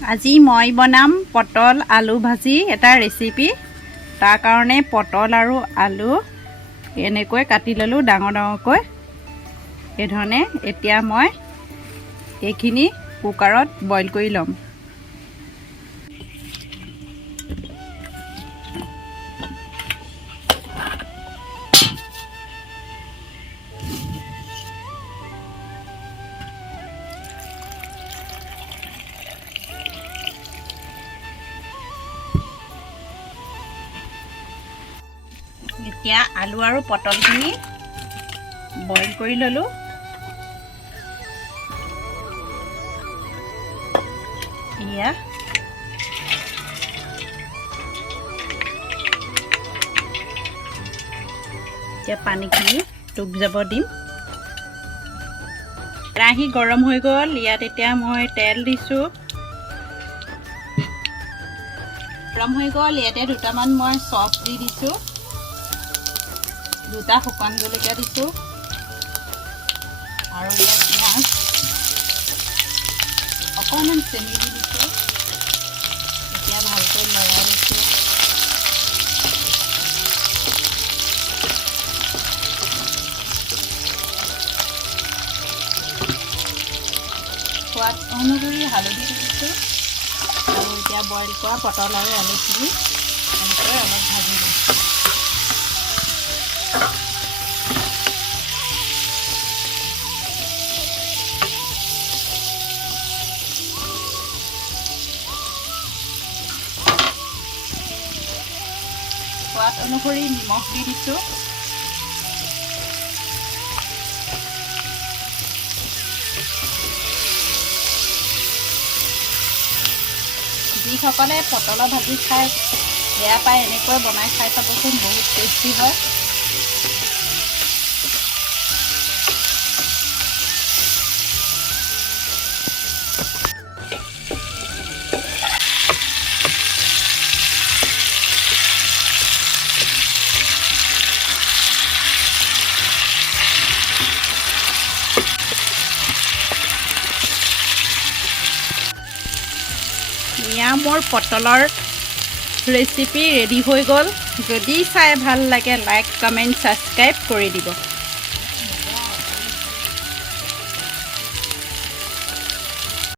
আজি মই বনাম পটল আলু ভাজি এটা ৰেচিপি। তাৰ কাৰণে পটল আৰু আলু এনেকৈ কাটি ললোঁ ডাঙৰ ডাঙৰকৈ। এই ধৰণে এতিয়া মই এইখিনি কুকাৰত বইল কৰি ল'ম। এতিয়া আলু আৰু পটলখিনি বইল কৰি ল'লোঁ। এয়া এতিয়া পানীখিনি টুক যাব দিম। কেৰাহী গৰম হৈ গ'ল। ইয়াত এতিয়া মই তেল দিছোঁ। গৰম হৈ গ'ল। ইয়াতে দুটামান মই চচ দি দিছোঁ। দুটা শুকান জলকীয়া দিছোঁ আৰু ইয়াত পিঁয়াজ অকণমান চেনি দি দিছোঁ। এতিয়া ভালকৈ লৰাই লৈছোঁ। সোৱাদ অনুসৰি হালধি দি দিছোঁ আৰু এতিয়া বইল কৰা পটল আৰু আলুখিনি এনেকৈ অলপ ভাজি লৈছোঁ। সোৱাদ অনুসৰি নিমখ দি দিছোঁ। যিসকলে পটলৰ ভাজি খাই বেয়া পায় এনেকৈ বনাই খাই চাবচোন, বহুত টেষ্টি হয়। এয়া মোৰ পটলৰ ৰেচিপি ৰেডি হৈ গ'ল। যদি চাই ভাল লাগে লাইক কমেণ্ট ছাবস্ক্ৰাইব কৰি দিব।